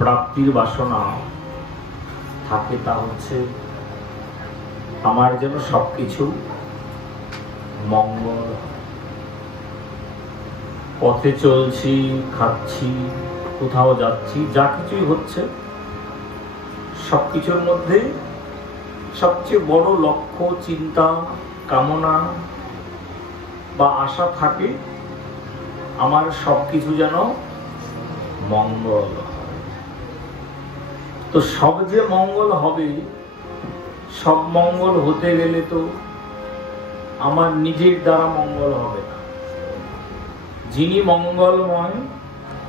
প্রাপ্তির বাসনা থাকে তা হচ্ছে আমার যেন সবকিছু মঙ্গল। পথে চলছি, খাচ্ছি, কোথাও যাচ্ছি, যা কিছুই হচ্ছে সবকিছুর মধ্যে সবচেয়ে বড় লক্ষ্য, চিন্তা, কামনা বা আশা থাকে আমার সবকিছু যেন মঙ্গল হয়। তো সব যে মঙ্গল হবে, সব মঙ্গল হতে গেলে তো আমার নিজের দ্বারা মঙ্গল হবে না। যিনি মঙ্গলময়,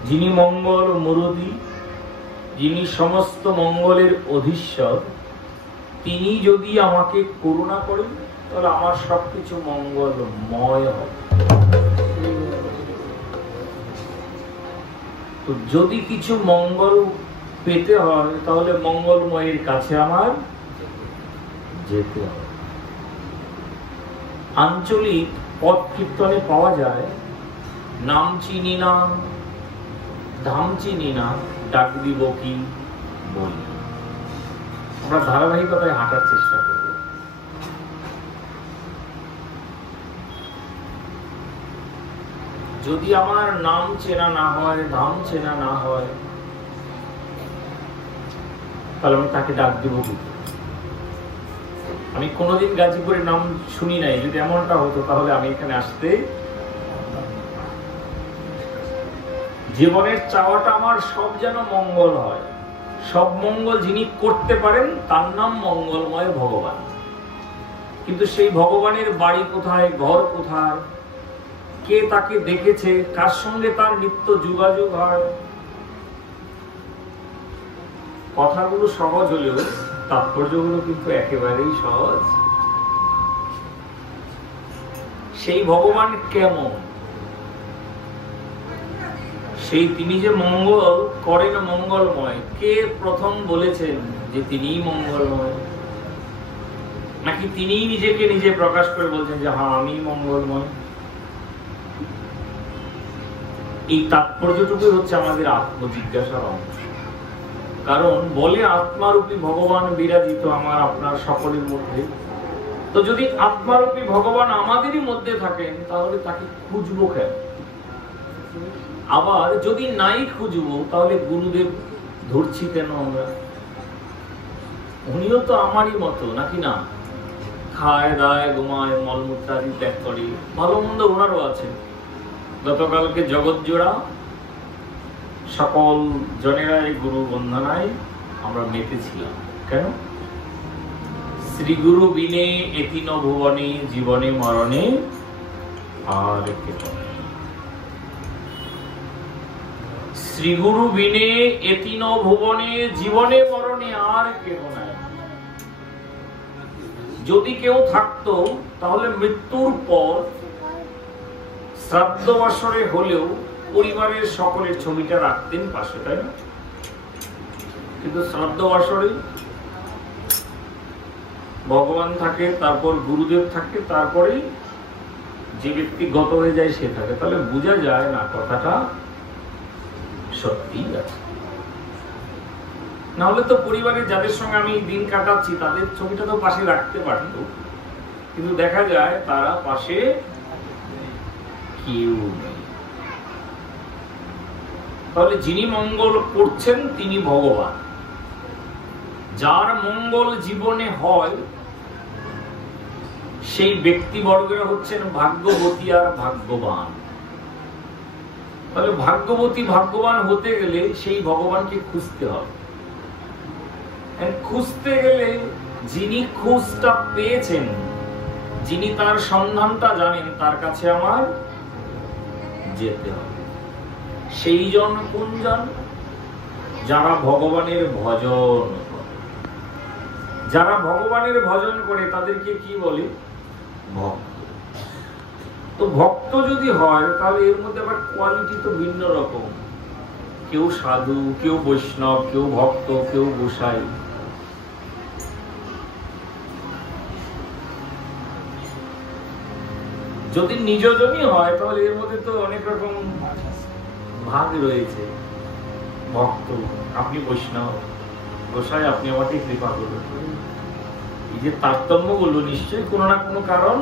যিনি মঙ্গল মুরুদি, যিনি সমস্ত মঙ্গলের অধীশ্বর, তিনি যদি আমাকে করুণা করেন তাহলে আমার সবকিছু মঙ্গলময় হবে। তো যদি কিছু মঙ্গল পেতে হয় তাহলে মঙ্গলময়ের কাছে আমার যেতে হবে। আঞ্চলিক পদ কীর্তনে পাওয়া যায়, নাম চিনি না, ধাম চিনি না, ডাক দিব কি বলি। আমরা ধারাবাহিকতায় হাঁটার চেষ্টা করব। যদি আমার নাম চেনা না হয়, ধাম চেনা না হয়, তাহলে আমি তাকে ডাক দিব কি? আমি কোনোদিন গাজীপুরের নাম শুনি নাই। যদি এমনটা হতো তাহলে আমি এখানে আসতে, জীবনের চাওয়াটা আমার সব যেন মঙ্গল হয়। সব মঙ্গল যিনি করতে পারেন তার নাম মঙ্গলময় ভগবান। কিন্তু সেই ভগবানের বাড়ি কোথায়, ঘর কোথায়, কে তাকে দেখেছে, কার সঙ্গে তার নিত্য যোগাযোগ হয়, কথাগুলো সহজ হলেও তাৎপর্যগুলো কিন্তু একেবারেই সহজ। সেই ভগবান কেমন, সেই তিনি যে মঙ্গল করেন মঙ্গলময়, কে প্রথম বলেছেন যে তিনিই মঙ্গলময়? নাকি তিনিই নিজেকে নিজে প্রকাশ করে বলছেন যে হ্যাঁ আমি মঙ্গলময়? এই তাৎপর্যটুকুই হচ্ছে আমাদের আত্মজিজ্ঞাসার অংশ। কারণ বলে আত্মারূপী ভগবান বিরাজিত আমার আপনার সকলের মধ্যে। তো যদি আত্মারূপী ভগবান আমাদেরই মধ্যে থাকেন তাহলে তাকে খুঁজবো কেন? আবার যদি নাই খুঁজবো তাহলে গুরুদেব ধরছি কেন আমরা? উনিও তো আমারই মতো, নাকি না? খায়, দায়, ঘুমায়, মলমূত্রাদি ত্যাগ করে, ভালো মন্দ ওনারও আছে। গতকালকে জগৎ জোড়া সকল জনেরা এই গুরু বন্দনায় আমরা মেতেছিলাম। কেন? শ্রী গুরু বিনে এতিন ভুবনে, জীবনে মরণে আর কে? শ্রী গুরু বিনে এতিন ভুবনে, জীবনে মরণে আর কেহ নাই। যদি কেউ থাকতো তাহলে মৃত্যুর পর শ্রাদ্ধ বাসরে হলেও পরিবারের সকলের ছবিটা রাখতেন পাশে, তাই না? কিন্তু শ্রাদ্ধ বাসরে ভগবান থাকে, তারপর গুরুদেব থাকে, তারপরে যে ব্যক্তি গত হয়ে যায় সে থাকে। তাহলে বোঝা যায় না কথাটা সত্যি আছে। না হলে তো পরিবারের যাদের সঙ্গে আমি দিন কাটাচ্ছি তাদের ছবিটা তো পাশে রাখতে পারত, কিন্তু দেখা যায় তারা পাশে কেউ নেই। তাহলে যিনি মঙ্গল করছেন তিনি ভগবান। যার মঙ্গল জীবনে হয় সেই ব্যক্তিবর্গরা হচ্ছেন ভাগ্যবতী আর ভাগ্যবান। তাহলে ভাগ্যবতী ভাগ্যবান হতে গেলে সেই ভগবানকে খুঁজতে হবে। খুঁজতে গেলে যিনি খোঁজটা পেয়েছেন, যিনি তার সন্ধানটা জানেন, তার কাছে আমার যেতে হবে। সেই জন কোন জন? যারা ভগবানের ভজন করে। যারা ভগবানের ভজন করে তাদেরকে কি বলে? ভক্ত। তো ভক্ত যদি হয় তাহলে এর মধ্যে আবার কোয়ালিটি তো ভিন্ন রকম। কেউ সাধু, কেউ বৈষ্ণব, কেউ ভক্ত, কেউ গোসাই। যদি নিজজনই হয় তাহলে এর মধ্যে তো অনেক রকম ভাগ রয়েছে। ভক্ত, আপনি বৈষ্ণব, গোসাই আপনি আমাকে কৃপা করবেন। এই যে তারতম্যগুলো নিশ্চয়ই কোনো না কোনো কারণ।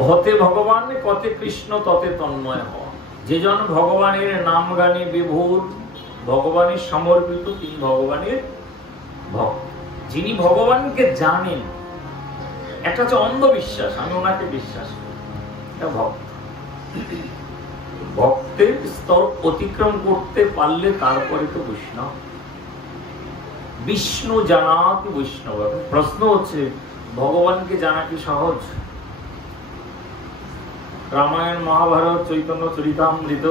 ভতে ভগবান কতে কৃষ্ণ ততে তন্ময় হওয়া। যেজন ভগবানের নাম গানে বিভোর, ভগবানের সমর্পিত, তিনি ভগবানের ভক্ত। যিনি ভগবানকে জানেন, একটা হচ্ছে অন্ধবিশ্বাস, আমি ওনাকে বিশ্বাস করি, এটা ভক্ত। ভক্তের স্তর অতিক্রম করতে পারলে তারপরে তো বৈষ্ণব। বিষ্ণু জানাতি বৈষ্ণব। প্রশ্ন হচ্ছে, ভগবানকে জানা কি সহজ? রামায়ণ, মহাভারত, চৈতন্য চরিতামৃত,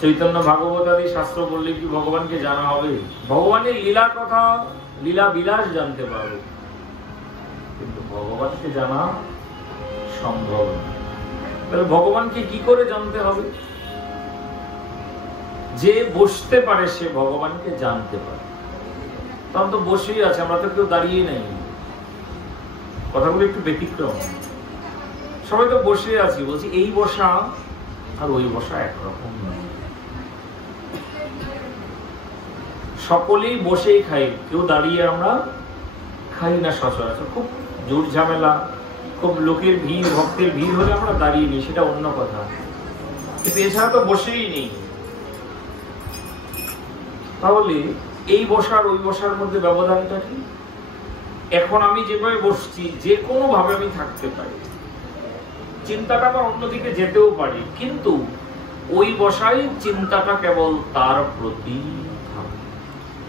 চৈতন্য ভাগবত আদি শাস্ত্র বললে কি ভগবানকে জানা হবে? ভগবানের লীলা কথা, লীলা বিলাস জানতে পারবে, কিন্তু ভগবানকে জানা সম্ভব না। তাহলে ভগবানকে কি করে জানতে হবে? যে বসতে পারে সে ভগবানকে জানতে পারে। তখন তো বসেই আছে, আমরা তো কেউ দাঁড়িয়ে নেই। কথাগুলো একটু ব্যতিক্রম। সবাই তো বসে আছি, বলছি এই বসা আর ওই বসা একরকম নয়। সকলেই বসেই খাই, কেউ দাঁড়িয়ে আমরা খাই না সচরাচর। খুব জোর ঝামেলা, খুব লোকের ভিড়, ভক্তের ভিড় হলে আমরা দাঁড়িয়ে নিই, সেটা অন্য কথা, কিন্তু এছাড়া তো বসেই নেই। তাহলে এই বসার ওই বসার মধ্যে ব্যবধানটা কি? এখন আমি যেভাবে বসছি, যে কোনো ভাবে আমি থাকতে পারি, চিন্তাটা আবার অন্যদিকে যেতেও পারি, কিন্তু ওই বসাই চিন্তাটা কেবল তার প্রতি।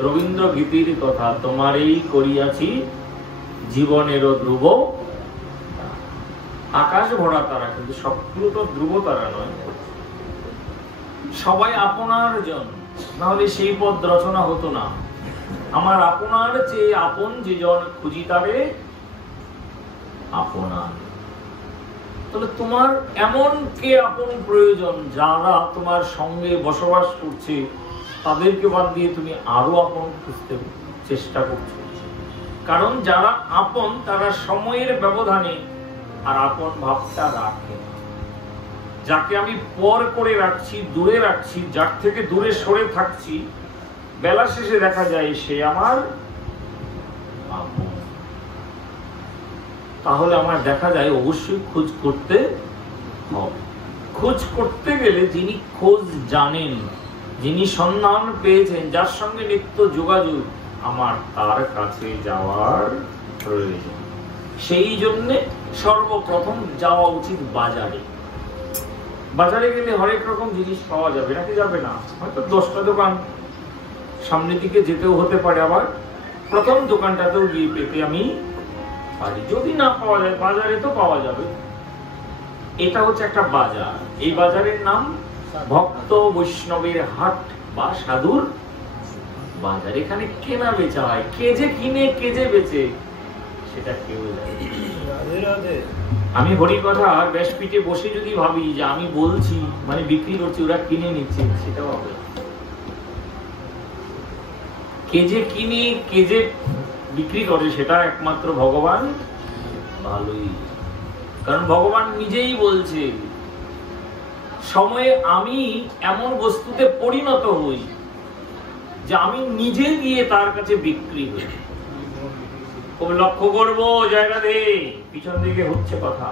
রবীন্দ্র গীতির কথা, তোমারই করিয়াছি জীবনেরও ধ্রুব। আকাশ ভরা তারা, কিন্তু সবগুলো তো ধ্রুব তারা নয়। সবাই আপনার জন, না হলে সেই পদ রচনা হতো না। আমার আপনার চেয়ে আপন যে জন খুঁজি তারে আপনার। তাহলে তোমার এমন কে আপন প্রয়োজন, যারা তোমার সঙ্গে বসবাস করছে, তাদেরকে বাদ দিয়ে তুমি আরো আপন খুঁজতে চেষ্টা করছো। কারণ যারা আপন তারা সময়ের ব্যবধানে আর আপন ভাবটা রাখে। যাকে আমি পর করে রাখছি, দূরে রাখছি, যার থেকে দূরে সরে থাকছি, বেলা শেষে দেখা যায় সে আমার আপন। তাহলে আমার দেখা যায় অবশ্যই খোঁজ করতে হবে। খোঁজ করতে গেলে যিনি খোঁজ জানেন, যিনি সন্ধান পেয়েছেন, যার সঙ্গে নিত্য যোগাযোগ, আমার তার কাছে যাওয়ার প্রয়োজন। সেই জন্য সর্বপ্রথম যাওয়া উচিত বাজারে। বাজারে গেলে হরেক রকম জিনিস পাওয়া যাবে, নাকি যাবে না? হয়তো 10টা দোকান সামনের দিকে যেতেও হতে পারে, আবার প্রথম দোকানটাতেও গিয়ে পেতে আমি পারি। যদি না পাওয়া যায়, বাজারে তো পাওয়া যাবে। এটা হচ্ছে একটা বাজার। এই বাজারের নাম ভক্ত বৈষ্ণবের হাট বা সাধুর বাজার। এখানে কেনা বেচা হয়, কে যে কিনে কে যে বেচে সেটা কেউ জানে। আমি হরি কথা ব্যাসপীঠে বসে যদি ভাবি যে আমি বলছি মানে বিক্রি করছি, ওরা কিনে নিচ্ছে, সেটাও হবে। কে যে কিনে কে যে বিক্রি করে সেটা একমাত্র ভগবান ভালোই। কারণ ভগবান নিজেই বলছে, সময়ে আমি এমন বস্তুতে পরিণত হই যে আমি নিজে গিয়ে তার কাছে বিক্রি হই। খুব লক্ষ্য করবো, জায়গা দে, পিছন দিকে হচ্ছে কথা।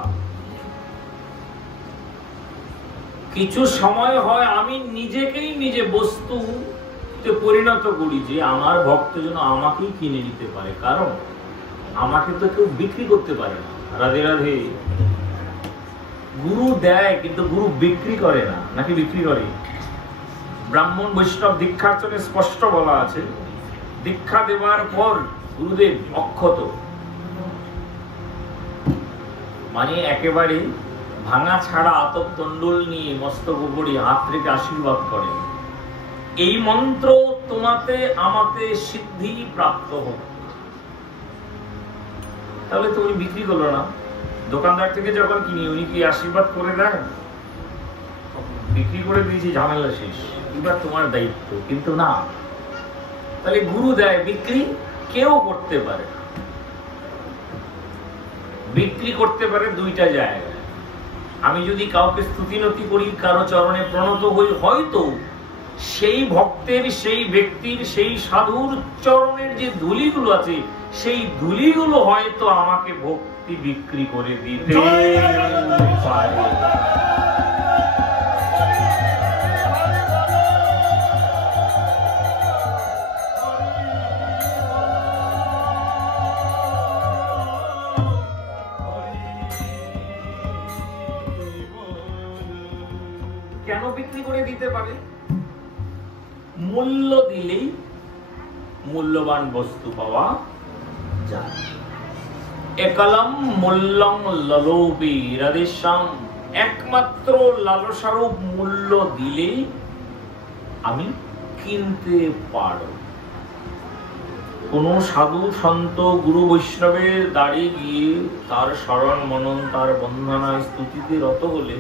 কিছু সময় হয় আমি নিজেকেই নিজে বস্তুতে পরিণত করি, যে আমার ভক্ত যেন আমাকেই কিনে নিতে পারে। কারণ আমাকে তো কেউ বিক্রি করতে পারে না। রাধে রাধে। গুরু দেয় কিন্তু গুরু বিক্রি করে না, নাকি বিক্রি করে? ব্রাহ্মণ বৈষ্ণব দীক্ষার জন্য স্পষ্ট বলা আছে, দীক্ষা দেওয়ার পর গুরুদেব অক্ষত, মানে একেবারে ভাঙা ছাড়া আতপ দণ্ডল নিয়ে মস্তক উপরে হাত রেখে আশীর্বাদ করে, এই মন্ত্র তোমাতে আমাতে সিদ্ধি প্রাপ্ত হোক। তাহলে তো উনি বিক্রি করলো না। দোকানদার থেকে যখন কিনি উনি কি আশীর্বাদ করে দেন? বিক্রি করে দিয়েছি, ঝামেলা শেষ, এবার তোমার দায়িত্ব। কিন্তু না, তাহলে গুরু দেয়, বিক্রি কেউ করতে পারে। বিক্রি করতে পারে দুইটা জায়গায়। আমি যদি কাউকে স্তুতিনতি করি, কারো চরণে প্রণত হই, হয়তো সেই ভক্তের, সেই ব্যক্তির, সেই সাধুর চরণের যে ধুলিগুলো আছে, সেই ধুলিগুলো হয়তো আমাকে ভক্তি বিক্রি করে দিতে পারে। কেন বিক্রি করে দিতে পারে? মূল্য দিলেই মূল্যবান বস্তু পাওয়া যায়। একলম মূল্যং ললোপি রাধেশ্যাম, একমাত্র লালসারূপ মূল্য দিলেই আমি কিনতে পারব। কোন সাধু সন্ত গুরু বৈষ্ণবের দাঁড়িয়ে গিয়ে তার শরণ মনন, তার বন্দনায় স্তুতিতে রত হলে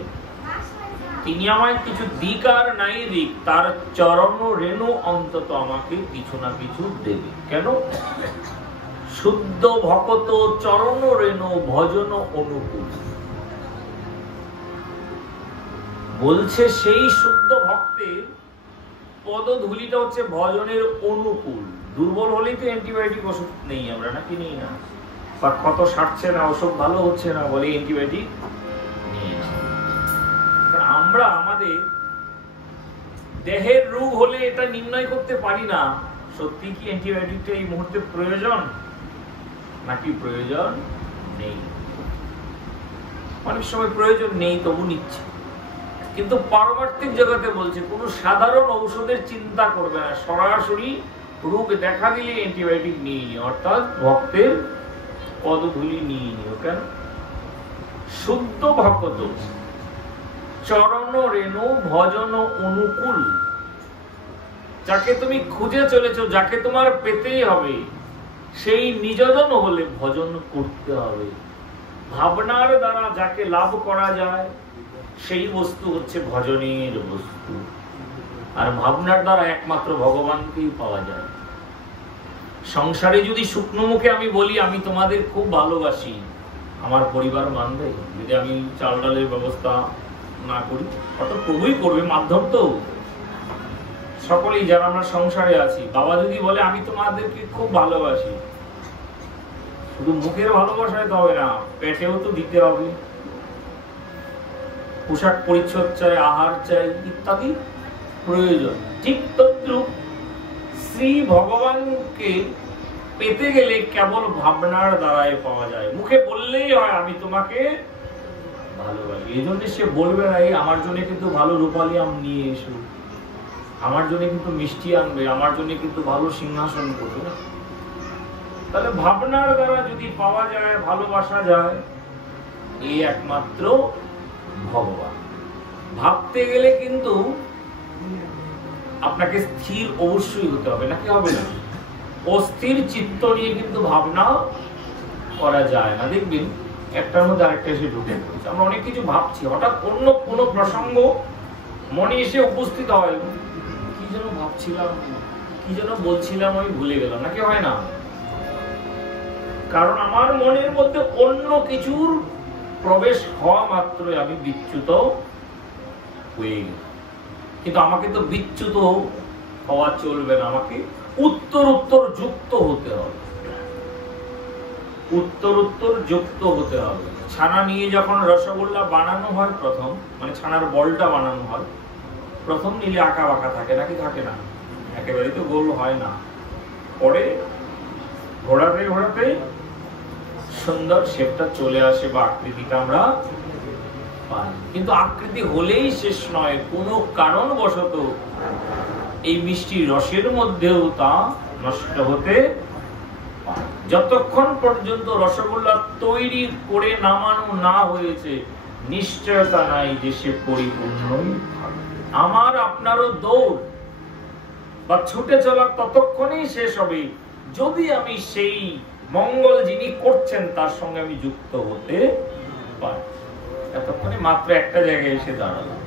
তিনি আমায় কিছু দিক আর নাই দিক, তার চরণ রেণু অন্তত আমাকে কিছু না কিছু দেবে। কেন? শুদ্ধ ভকত চরণ রেণু ভজন অনুকূল। বলছে সেই শুদ্ধ ভক্তের পদধূলিটা হচ্ছে ভজনের অনুকূল। দুর্বল হলেই তো অ্যান্টিবায়োটিক ওষুধ নেই আমরা, নাকি নেই না? বা কত সারছে না, ওষুধ ভালো হচ্ছে না বলে অ্যান্টিবায়োটিক নেই না। আমরা আমাদের দেহের রোগ হলে এটা নির্ণয় করতে পারি না সত্যি কি অ্যান্টিবায়োটিকটা এই মুহূর্তে প্রয়োজন নাকি প্রয়োজন নেই। অনেক সময় প্রয়োজন নেই তবু নিচ্ছে। কিন্তু পারমার্থিক জগতে বলছে কোন সাধারণ ঔষধের চিন্তা করবে না, সরাসরি রোগ দেখা দিলে অ্যান্টিবায়োটিক নিয়ে নিও, অর্থাৎ ভক্তের পদধূলি নিয়ে নিও। কেন? শুদ্ধ ভক্ত চরণ রেণু ভজন অনুকূল, যাকে তুমি খুঁজে চলেছ, যাকে তোমার পেতেই হবে, সেই নিজজন হলে ভজন করতে হবে। ভাবনার দ্বারা যাকে লাভ করা যায় সেই বস্তু হচ্ছে ভজনের বস্তু, আর ভাবনার দ্বারা একমাত্র ভগবানকেই পাওয়া যায়। সংসারে যদি শুকনো মুখে আমি বলি আমি তোমাদের খুব ভালোবাসি, আমার পরিবার মানবে? যদি আমি চাল ডালের ব্যবস্থা না করি, অর্থাৎ প্রভুই করবে, মাধ্যম তো সকলেই যারা আমরা সংসারে আছি। বাবা যদি বলে আমি তোমাদেরকে খুব ভালোবাসি, শুধু মুখের ভালোবাসায় তো হবে না, পেটেও তো দিতে হবে, পোশাক পরিচ্ছদ চাই, আহার চাই, ইত্যাদি প্রয়োজন। ঠিক তদ্রূপ শ্রী ভগবানকে পেতে গেলে কেবল ভাবনার দ্বারাই পাওয়া যায়। মুখে বললেই হয় আমি তোমাকে ভালোবাসি, এই জন্য সে বলবে না এই আমার জন্য কিন্তু ভালো রূপালী আম নিয়ে এসো, আমার জন্য কিন্তু মিষ্টি আনবে, আমার জন্য কিন্তু ভালো সিংহাসন করবে না। তাহলে ভাবনার দ্বারা যদি পাওয়া যায়, ভালোবাসা যায়, এই একমাত্র ভগবান। ভাবতে গেলে কিন্তু আপনাকে স্থির অবশ্যই হতে হবে, নাকি হবে না? অস্থির চিত্ত নিয়ে কিন্তু ভাবনা করা যায় না। দেখবেন একটার মধ্যে আরেকটা এসে ঢুকে পড়ছে। আমরা অনেক কিছু ভাবছি, হঠাৎ অন্য কোনো প্রসঙ্গ মনে এসে উপস্থিত হয়, কি যেন ভাবছিলাম, কি যেন বলছিলাম, আমি ভুলে গেলাম, নাকি হয় না? কারণ আমার মনের মধ্যে অন্য কিছুর প্রবেশ হওয়া মাত্রই আমি বিচ্যুত হয়ে গেল। কিন্তু আমাকে তো বিচ্যুত হওয়া চলবে না, আমাকে উত্তর উত্তর যুক্ত হতে হবে, উত্তর উত্তর যুক্ত হতে হবে। ছানা নিয়ে যখন রসগোল্লা বানানো হয় প্রথম, মানে ছানার বলটা বানানো হয়, প্রথম নিলে আঁকা বাঁকা থাকে, নাকি থাকে না? একেবারে তো গোল হয় না। পরে ঘোরাতে ঘোরাতে সুন্দর শেপটা চলে আসে বা আকৃতিটা আমরা পাই। কিন্তু আকৃতি হলেই শেষ নয়, কোনো কারণবশত এই মিষ্টি রসের মধ্যেও তা নষ্ট হতে পারে। যতক্ষণ পর্যন্ত রসগোল্লা তৈরি করে নামানো না হয়েছে নিশ্চয়তা নাই যে সে পরিপূর্ণই থাকবে। আমার আপনারও দৌড় বা ছুটে চলা ততক্ষণই শেষ হবে যদি আমি সেই মঙ্গল যিনি করছেন তার সঙ্গে আমি যুক্ত হতে পারি। এতক্ষণে মাত্র একটা জায়গায় এসে দাঁড়ালাম,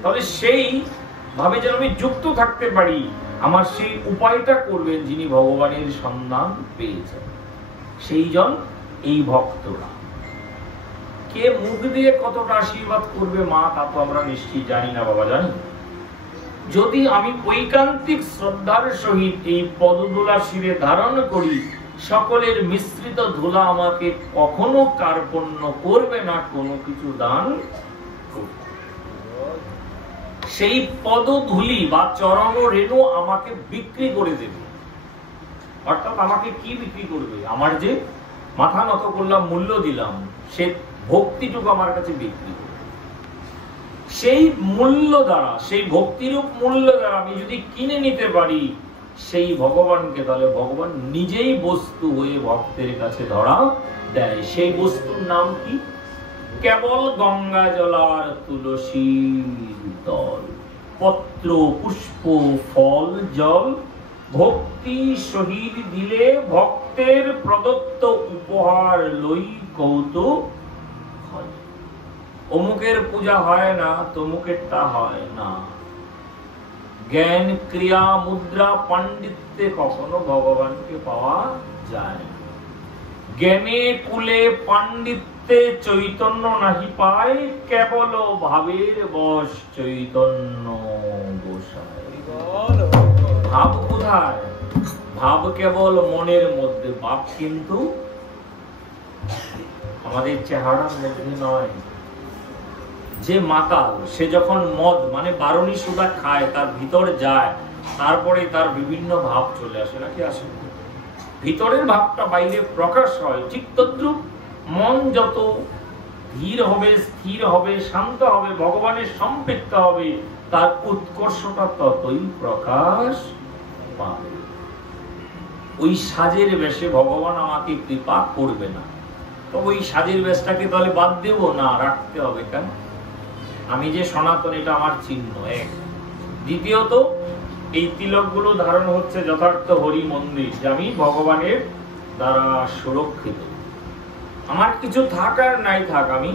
তাহলে সেই ভাবে যেন আমি যুক্ত থাকতে পারি, আমার সেই উপায়টা করবেন যিনি ভগবানের সন্ধান পেয়েছেন, সেই জন এই ভক্তরা। কে মুখ দিয়ে কতটা আশীর্বাদ করবে মা তা তো আমরা নিশ্চয়ই জানি না বাবা, জানি। যদি আমি ঐকান্তিক শ্রদ্ধার সহিত এই পদধূলা শিরে ধারণ করি, সকলের মিশ্রিত ধুলা আমাকে কখনো কার্পণ্য করবে না, কোনো কিছু দান করবে। সেই পদধূলি বা চরণ রেণু আমাকে বিক্রি করে দেবে। অর্থাৎ আমাকে কি বিক্রি করবে? আমার যে মাথা নত করলাম, মূল্য দিলাম, সে ভক্তিটুকু আমার কাছে বিক্রি করবে। সেই মূল্য দ্বারা, সেই ভক্তিরূপ মূল্য দ্বারা আমি যদি কিনে নিতে পারি সেই ভগবানকে, তাহলে ভগবান নিজেই বস্তু হয়ে ভক্তের কাছে ধরা দেয়। সেই বস্তুর নাম কি? কেবল গঙ্গা জলার তুলসী দল, পত্র পুষ্প ফল জল, ভক্তি সহিত দিলে ভক্তের প্রদত্ত উপহার লই কৌতুক হয়। অমুকের পূজা হয় না, তমুকেরটা হয় না। জ্ঞান ক্রিয়া মুদ্রা পাণ্ডিত্যে কখনো ভগবানকে পাওয়া যায়। জ্ঞানে কুলে পাণ্ডিত্যে চৈতন্য নাহি পায়, কেবল ভাবের বশ চৈতন্য গোসায়। ভাব কোথায়? ভাব কেবল মনের মধ্যে, ভাব কিন্তু আমাদের চেহারার মধ্যে নয়। যে মাতাল, সে যখন মদ মানে বারণী সুদা খায়, তার ভিতর যায়, তারপরে তার বিভিন্ন ভাব চলে আসে, নাকি আসে? ভিতরের ভাবটা বাইরে প্রকাশ হয়। ঠিক তদ্রূপ মন যত ধীর হবে, স্থির হবে, শান্ত হবে, ভগবানের সম্পৃক্ত হবে, তার উৎকর্ষটা ততই প্রকাশ পাবে। ওই সাজের বেশে ভগবান আমাকে কৃপা করবে না। তো ওই সাজের বেশটাকে তাহলে বাদ দেব না, রাখতে হবে। কেন? আমি যে সনাতন, এটা আমার চিহ্ন, এক। দ্বিতীয়ত, এই তিলকগুলো ধারণ হচ্ছে যথার্থ হরি মন্দির, যে আমি ভগবানের দ্বারা সুরক্ষিত। আমার কিছু থাক আর নাই থাক, আমি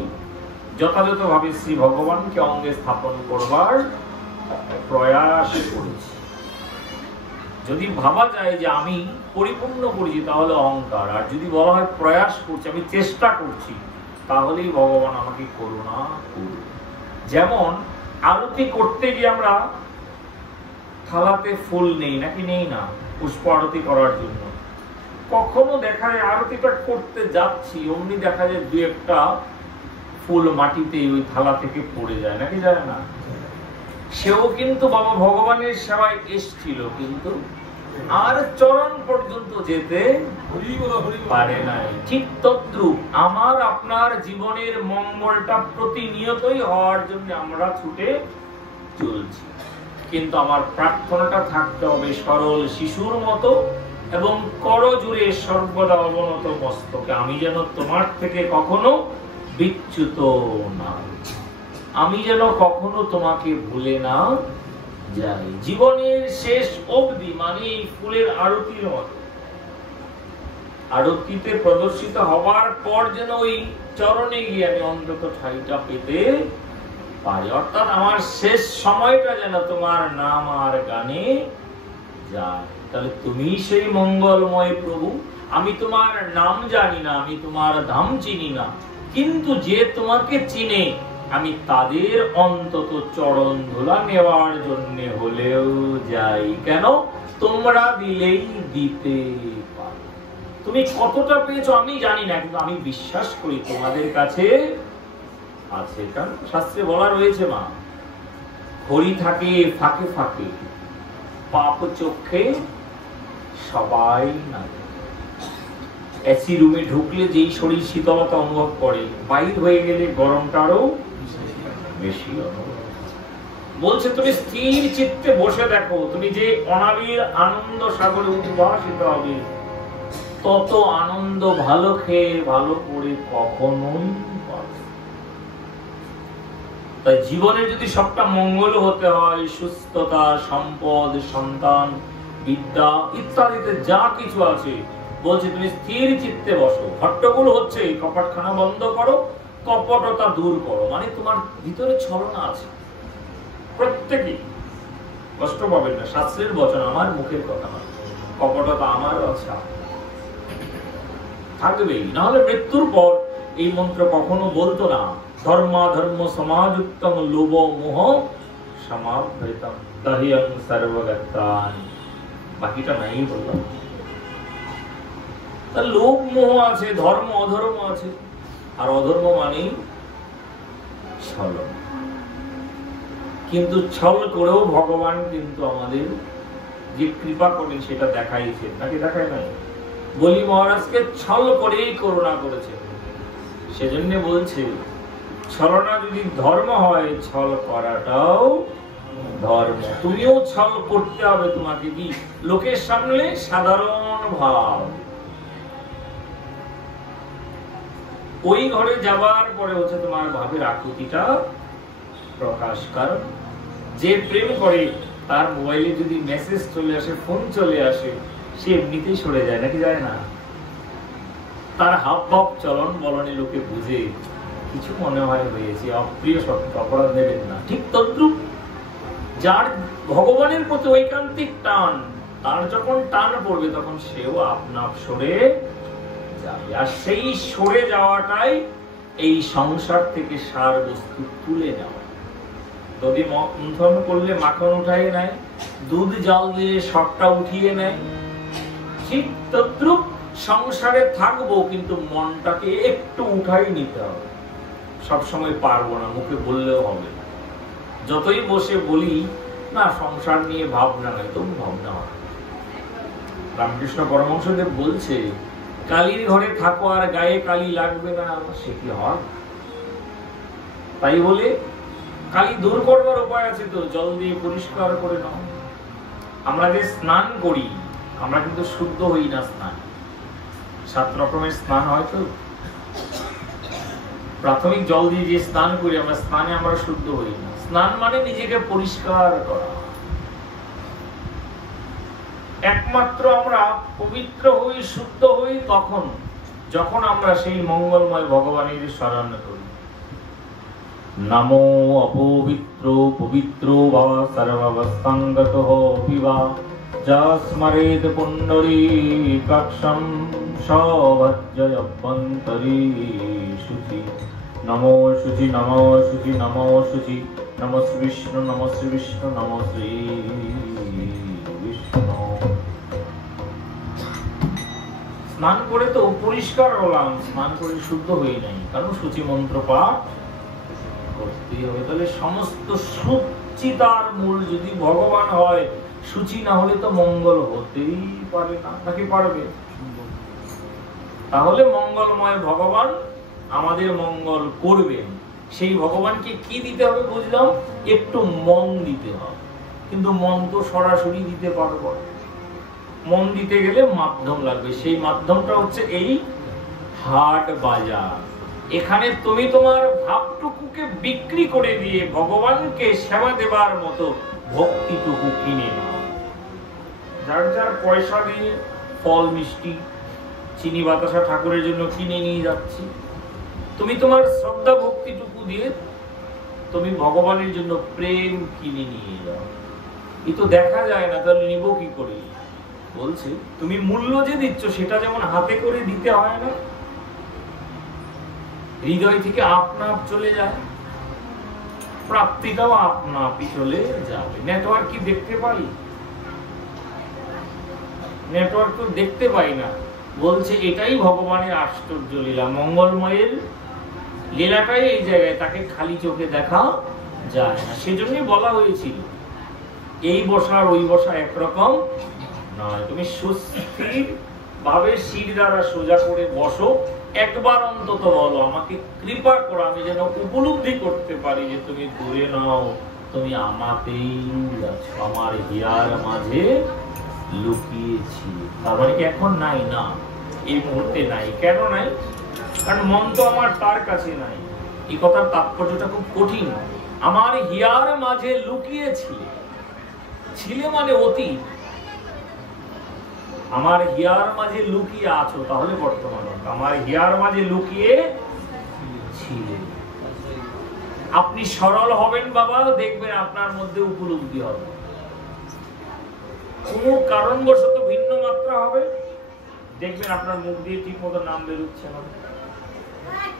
যথাযথভাবে শ্রী ভগবানকে অঙ্গে স্থাপন করবার প্রয়াস করেছি। যদি ভাবা যায় যে আমি পরিপূর্ণ করেছি, তাহলে অহংকার। আর যদি বলা হয় প্রয়াস করছি, আমি চেষ্টা করছি, তাহলেই ভগবান আমাকে করুণা করবে। যেমন আরতি করতে গিয়ে আমরা থালাতে ফুল নেই, নাকি নেই না? পুষ্প আরতি করার জন্য কখনো দেখা যায় আরতিটা করতে যাচ্ছি, অমনি দেখা যায় দু একটা ফুল মাটিতে ওই থালা থেকে পড়ে যায়, নাকি যায় না? সেও কিন্তু বাবা ভগবানের সেবায় এসছিল, কিন্তু আর চরণ পর্যন্ত যেতে পারে নাই। ঠিক তদ্রূপ আমার আপনার জীবনের মঙ্গলটা প্রতিনিয়তই হওয়ার জন্য আমরা ছুটে চলছি, কিন্তু আমার প্রার্থনাটা থাকতে হবে সরল শিশুর মতো এবং করজুড়ে সর্বদা অবনত মস্তকে। আমি যেন তোমার থেকে কখনো বিচ্যুত না, আমি যেন কখনো তোমাকে ভুলে না যাই। জীবনের শেষ অবধি, মানে এই ফুলের আরতির মতো, আরতিতে প্রদর্শিত হবার পর যেন ওই চরণে গিয়ে আমি অন্তত ঠাইটা পেতে পারি। অর্থাৎ আমার শেষ সময়টা যেন তোমার নাম আর গানে যায়। তাহলে তুমি সেই মঙ্গলময় প্রভু। আমি তোমার নাম জানি না, আমি তোমার ধাম চিনি না, কিন্তু যে তোমাকে চিনে, আমি তাদের অন্তত চরণ ধুলা নেওয়ার জন্য হলেও যাই। কেন? তোমরা দিলেই দিতে পারো। তুমি কতটা পেয়েছো আমি জানি না, কিন্তু আমি বিশ্বাস করি তোমাদের কাছে আছে। কারণ শাস্ত্রে বলা রয়েছে, মা হরি থাকে ফাঁকে ফাঁকে, পাপ চোখে সবাই না। এসি রুমে ঢুকলে যেই শরীর শীতলতা অনুভব করে, বাইর হয়ে গেলে গরমটা আরো বেশি অনুভব। বলছে তুমি স্থির চিত্তে বসে দেখো, তুমি যে অনাবিল আনন্দ সাগরে উদ্ভাসিত হবে, তত আনন্দ ভালো খেয়ে ভালো করে কখনোই পাবে। তাই জীবনে যদি সবটা মঙ্গল হতে হয়, সুস্থতা, সম্পদ, সন্তান, বিদ্যা ইত্যাদিতে যা কিছু আছে, বলছে তুমি স্থির চিত্তে বসো। হট্টগোল হচ্ছে, কপাটখানা বন্ধ করো, কপটতা দূর করো। মানে তোমার ভিতরে ছলনা আছে। প্রত্যেকেই কষ্ট পাবেন না, শাস্ত্রের বচন, আমার মুখের কথা না। কপটতা আমার আছে, থাকবেই। নাহলে মৃত্যুর পর এই মন্ত্র কখনো বলতো না। ধর্মাধর্ম সমাযুক্তং লোভ মোহ সমাবৃতং দহ্যং সর্বগতানি, বাকিটা নাই বললাম। তা লোভ মোহ আছে, ধর্ম অধর্ম আছে, আর অধর্ম মানেই ছল। কিন্তু ছল করেও ভগবান কিন্তু আমাদের যে কৃপা করেন সেটা দেখাইছেন, নাকি দেখায় নাই? বলি মহারাজকে ছল করেই করুণা করেছেন। সেজন্য বলছে ছলনা যদি ধর্ম হয়, ছল করাটাও ধর্ম। তুমিও ছল করতে হবে, তোমাকে কি লোকের সামনে সাধারণ ভাব। ওই ঘরে যাবার পরে হচ্ছে তোমার ভাবের আকুতিটা প্রকাশ। কারণ যে প্রেম করে তার মোবাইলে যদি মেসেজ চলে আসে, ফোন চলে আসে, সে এমনিতেই সরে যায়, নাকি যায় না? তার হাব ভাব চলন বলনে লোকে বুঝে কিছু মনে হয় হয়েছে, অপ্রিয় সত্য, অপরাধ নেবেন না। ঠিক তদ্রুপ যার ভগবানের প্রতি ঐকান্তিক টান, তার যখন টান পড়বে তখন সেও আপনা আপ সরে যাবে। আর সেই সরে যাওয়াটাই এই সংসার থেকে সার বস্তু তুলে নেওয়া। যদি মন্থন করলে মাখন উঠাইয়ে নেয়, দুধ জাল দিয়ে সবটা উঠিয়ে নেয়, ঠিক তদ্রুপ সংসারে থাকবো কিন্তু মনটাকে একটু উঠাই নিতে হবে। সবসময় পারবো না, মুখে বললেও হবে না। যতই বসে বলি না সংসার নিয়ে ভাবনা নাই, তো ভাবনা হয়। রামকৃষ্ণ পরমহংসদেব বলছে, কালীর ঘরে থাকো আর গায়ে কালি লাগবে না, সে কি হয়? তাই বলে কালি দূর করবার উপায় আছে তো, জল দিয়ে পরিষ্কার করে নাও। আমরা যে স্নান করি, আমরা কিন্তু শুদ্ধ হই না। স্নান 7 রকমের স্নান হয় তো। প্রাথমিক জল দিয়ে যে স্নান করি আমরা, স্নানে আমরা শুদ্ধ হই না। স্নান মানে নিজেকে পরিষ্কার করা। একমাত্র আমরা পবিত্র হই, শুদ্ধ হই তখন যখন আমরা সেই মঙ্গলময় ভগবানের শরণ করি। নমো অপবিত্র পবিত্র বা সর্বাবস্থাঙ্গতঃ পিবা যা স্মরেদ পুণ্ডরীকাক্ষং সভজ্জয়ভ্যন্তরী শুচি। নমো শুচি নমো শুচি নমো শুচি, নমো শ্রী বিষ্ণু নমো শ্রী বিষ্ণু নমো শ্রী বিষ্ণু। স্নান করে তো পরিষ্কার হলাম, স্নান করে শুদ্ধ হই নাই, কারণ সূচি মন্ত্র পাঠ করতেই হবে। তাহলে সমস্ত সুচিতার মূল যদি ভগবান হয়, সূচি না হলে তো মঙ্গল হতেই পারে না, নাকি পারবে? তাহলে মঙ্গলময় ভগবান আমাদের মঙ্গল করবেন। সেই ভগবানকে কি দিতে হবে বুঝলাম, একটু মন দিতে হবে। কিন্তু মন তো সরাসরি দিতে পারবো না, মন দিতে গেলে মাধ্যম লাগবে। সেই মাধ্যমটা হচ্ছে এই হাট বাজার। এখানে তুমি তোমার ভাবটুকুকে বিক্রি করে দিয়ে ভগবানকে সেবা দেবার মতো ভক্তিটুকু কিনে নাও। যার যার পয়সা দিয়ে ফল মিষ্টি চিনি বাতাসা ঠাকুরের জন্য কিনে নিয়ে যাচ্ছি, তুমি তোমার শ্রদ্ধা ভক্তিটুকু দিয়ে তুমি ভগবানের জন্য প্রেম কিনে নিয়ে যাও। এই তো দেখা যায় না, তাহলে নিব কি করে? বলছে তুমি মূল্য যে দিচ্ছ সেটা যেমন হাতে করে দিতে হয় না, হৃদয় থেকে আপনা আপ চলে যায়, প্রাপ্তিটাও আপনা আপই চলে যাবে। নেটওয়ার্ক কি দেখতে পাই? নেটওয়ার্ক তো দেখতে পাই না। বলছে এটাই ভগবানের আশ্চর্য লীলা, মঙ্গলময়ের লীলাটাই এই জায়গায়, তাকে খালি চোখে দেখা যায় না। সেজন্যই বলা হয়েছিল এই বসা আর ওই বসা একরকম নয়। তুমি সুস্থির ভাবে শির দ্বারা সোজা করে বসো, একবার অন্তত বলো আমাকে কৃপা করো, আমি যেন উপলব্ধি করতে পারি যে তুমি দূরে নাও, তুমি আমাতেই আছো, আমার হিয়ার মাঝে লুকিয়েছি। তার মানে কি এখন নাই? না, এই মুহূর্তে নাই। কেন নাই? কারণ মন তো আমার তার কাছে নাই। এই কথার তাৎপর্যটা খুব কঠিন। আমার হিয়ার মাঝে লুকিয়েছিলে, ছিলে মানে অতীত। আমার হিয়ার মাঝে লুকিয়ে আছো, তাহলে বর্তমান। আমার হিয়ার মাঝে লুকিয়ে ছিলে। আপনি সরল হবেন বাবা, দেখবেন আপনার মধ্যে উপলব্ধি হবে। কোন কারণবশত ভিন্ন মাত্রা হবে, দেখবেন আপনার মুখ দিয়ে ঠিক মতো নাম বেরোচ্ছে না।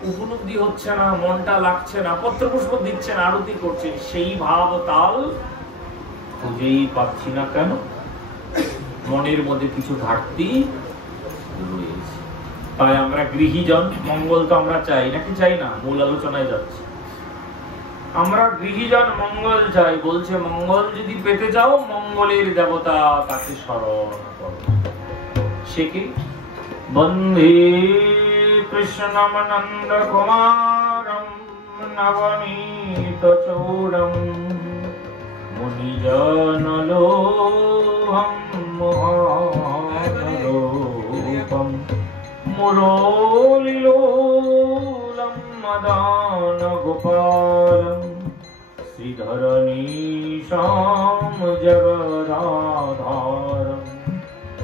উপলব্ধি হচ্ছে না, মনটা লাগছে না, পত্রপুষ্প দিচ্ছেন, আরতি করছেন, সেই ভাব তাল খুঁজেই পাচ্ছি না কেন? মনের মধ্যে কিছু ঘাটতি রয়েছে। তাই আমরা গৃহীজন, মঙ্গল তো আমরা চাই নাকি চাই না? মূল আলোচনায় যাচ্ছে। আমরা গৃহীজন মঙ্গল চাই, বলছে মঙ্গল যদি পেতে যাও মঙ্গলের দেবতা তাকে স্মরণ করো। সে কি? বন্দে কৃষ্ণম নন্দ কুমারম নবনীত চূড়ম মুনিজনলোহম মহারূপম মুরলীলোলম মদান গোপালম শ্রীধরণীশাম জগদাধারম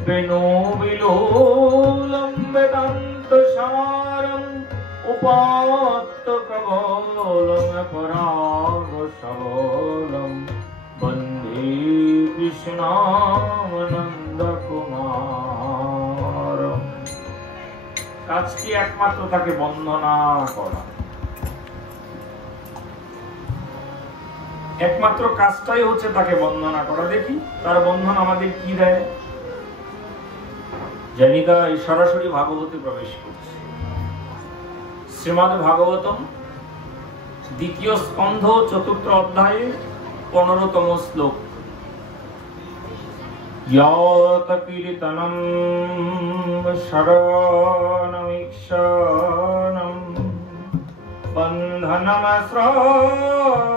বিনোবিলোলম বেদান্তসারম উপাত্তকবলম পরাগসবলম বন্দে কৃষ্ণানন্দ কুমারম। কাজটি একমাত্র তাকে বন্দনা করা, একমাত্র কাজটাই হচ্ছে তাকে বন্দনা করা। দেখি তার বন্ধন আমাদের কি দেয়। জানিকা এই সরাসরি ভাগবতে প্রবেশ করছে। শ্রীমদ্ ভাগবতম দ্বিতীয় স্কন্ধ ৪র্থ অধ্যায়ে ১৫তম শ্লোক। ইয়াত কীর্তনম শরণমীক্ষণম বন্ধনম শ্রবণম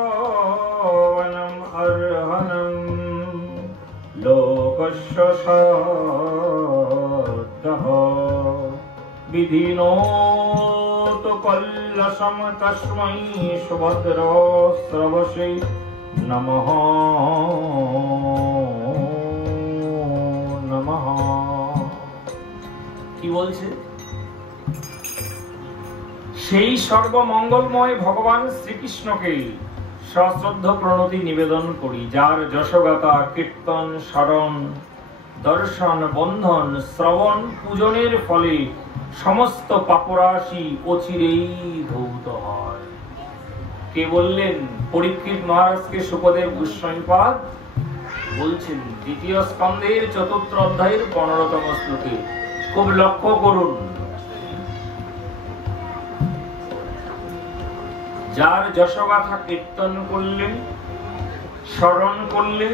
অর্হণম লোকস্য সদ্যঃ বিধিনোত কল্লসম তস্मै সুভদ্রস্রবসে নমঃ নমঃ। কি বলছে? সেই সর্বমঙ্গলময় ভগবান শ্রীকৃষ্ণকে সশ্রদ্ধ প্রণতি নিবেদন করি, যার যশগাথা, কীর্তন, স্মরণ, দর্শন, বন্ধন, শ্রবণ, পূজনের ফলে সমস্ত পাপরাশি অচিরেই ধৌত হয়। কে বললেন? পরীক্ষিত মহারাজকে সুখদেব গোস্বামীপাদ বলছেন দ্বিতীয় স্কন্ধের ৪র্থ অধ্যায়ের ১৫তম শ্লোকে। খুব লক্ষ্য করুন, যার যশগাথা কীর্তন করলে, স্মরণ করলে,